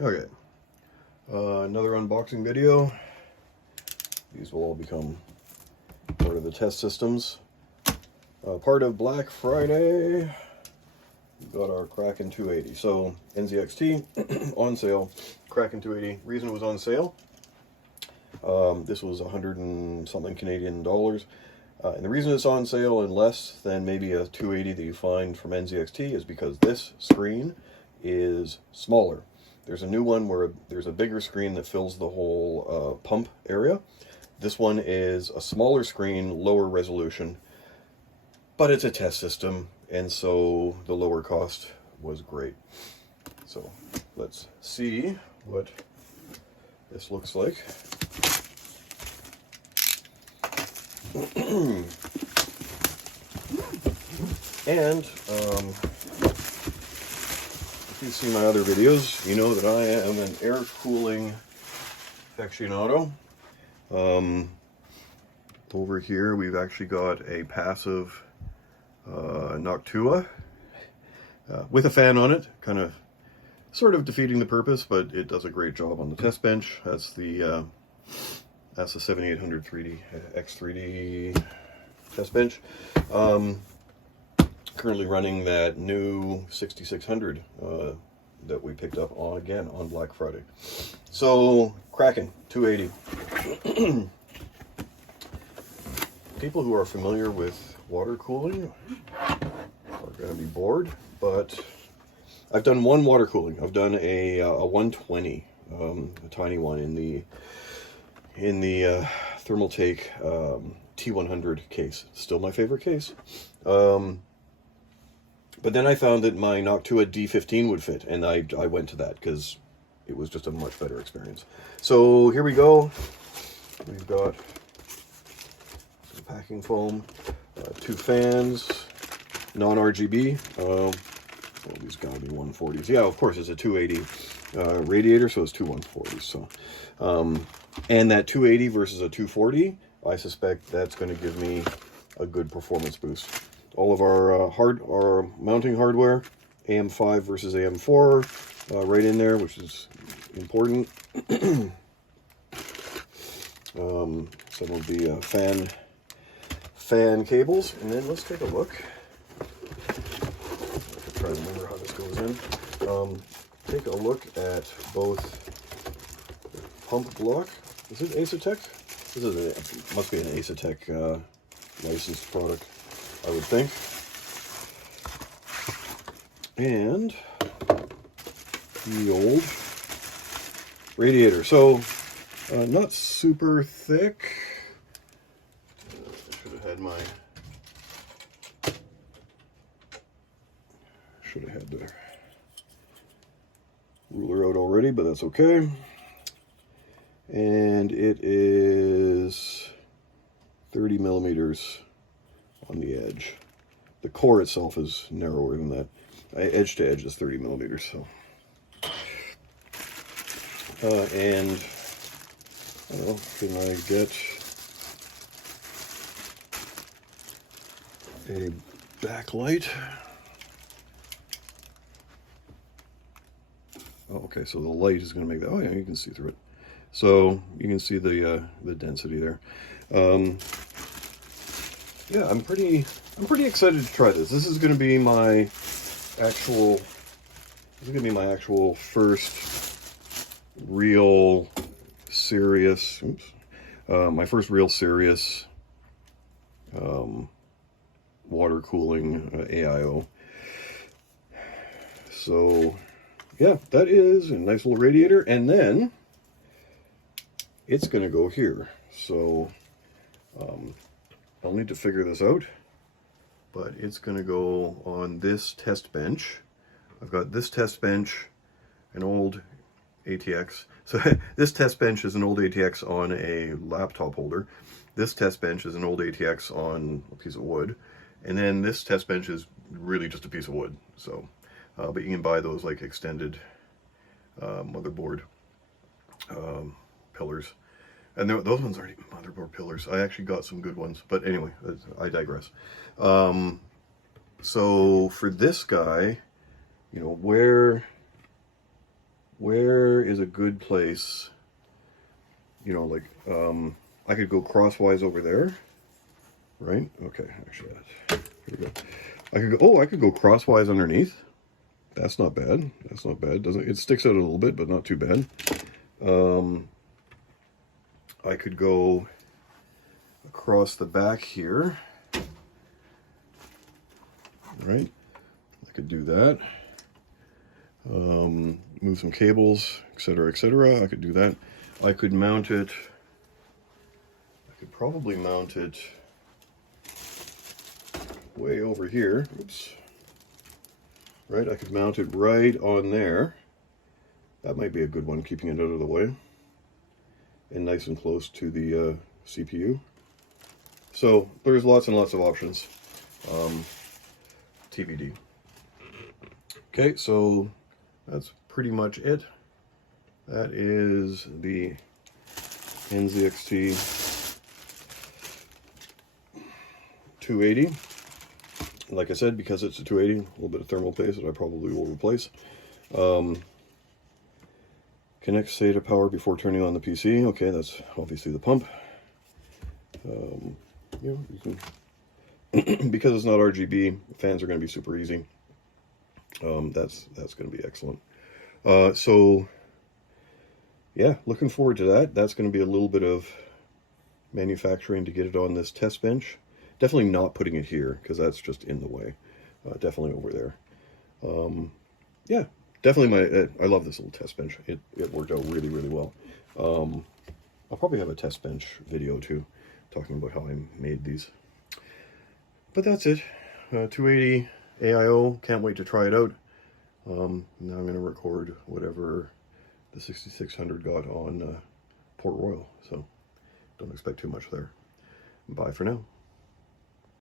Okay, another unboxing video. These will all become part of the test systems. Part of Black Friday, we've got our Kraken 280. So NZXT on sale, Kraken 280. Reason it was on sale, this was 100 and something Canadian dollars. And the reason it's on sale and less than maybe a 280 that you find from NZXT is because this screen is smaller. There's a new one where there's a bigger screen that fills the whole pump area. This one is a smaller screen, lower resolution, but it's a test system, and so the lower cost was great. So let's see what this looks like. And if you've seen my other videos, you know that I am an air cooling aficionado. Over here we've actually got a passive Noctua with a fan on it, kind of sort of defeating the purpose, but it does a great job on the test bench. That's the 7800 3D X3D test bench. Currently running that new 6600 that we picked up again on Black Friday. So Kraken 280. People who are familiar with water cooling are going to be bored, but I've done one water cooling. I've done a 120, a tiny one in the Thermaltake T100 case. Still my favorite case. But then I found that my Noctua D15 would fit, and I went to that because it was just a much better experience. So here we go. We've got some packing foam, 2 fans, non-RGB. Well, these gotta be 140s. Yeah, of course, it's a 280 radiator, so it's two 140s. So, and that 280 versus a 240, I suspect that's going to give me a good performance boost. All of our mounting hardware, AM5 versus AM4, right in there, which is important. Some of the fan cables, and then let's take a look. I can try to remember how this goes in. Take a look at both pump block. Is it Acertec? This is must be an Acertec licensed product, I would think. And the old radiator. So not super thick. I should have had the ruler out already, but that's okay. And it is 30 millimeters on the edge. The core itself is narrower than that. Edge to edge is 30 millimeters. So, and well, can I get a backlight? Oh, okay, so the light is going to make that. Oh yeah, you can see through it. So you can see the density there. Yeah, I'm pretty excited to try this. This is going to be my actual first real serious. My first real serious water cooling AIO. So yeah, that is a nice little radiator, and then it's going to go here. So I'll need to figure this out, but it's going to go on this test bench. I've got this test bench, an old ATX. So this test bench is an old ATX on a laptop holder. This test bench is an old ATX on a piece of wood. And then this test bench is really just a piece of wood. So, but you can buy those like extended motherboard pillars. And those ones aren't even motherboard pillars. I actually got some good ones. But anyway, I digress. So for this guy, you know, where where is a good place, you know, like, I could go crosswise over there, right? Okay, actually, here we go. I could go crosswise underneath. That's not bad. That's not bad. It sticks out a little bit, but not too bad. I could go across the back here, right? I could do that. Move some cables, etc., etc. I could do that. I could mount it. I could probably mount it way over here. Oops. Right, I could mount it right on there. That might be a good one, keeping it out of the way. And nice and close to the CPU. So there's lots and lots of options. TBD. Okay, so that's pretty much it. That is the NZXT 280. Like I said, because it's a 280, a little bit of thermal paste that I probably will replace. Connect SATA power before turning on the PC. Okay, that's obviously the pump. You know, you can because it's not RGB, fans are going to be super easy. That's going to be excellent. So yeah, looking forward to that. That's going to be a little bit of manufacturing to get it on this test bench. Definitely not putting it here because that's just in the way. Definitely over there. Yeah, definitely I love this little test bench. It worked out really, really well. I'll probably have a test bench video too, talking about how I made these. But that's it. 280 AIO. Can't wait to try it out. Now I'm going to record whatever the 6600 got on Port Royal. So don't expect too much there. Bye for now.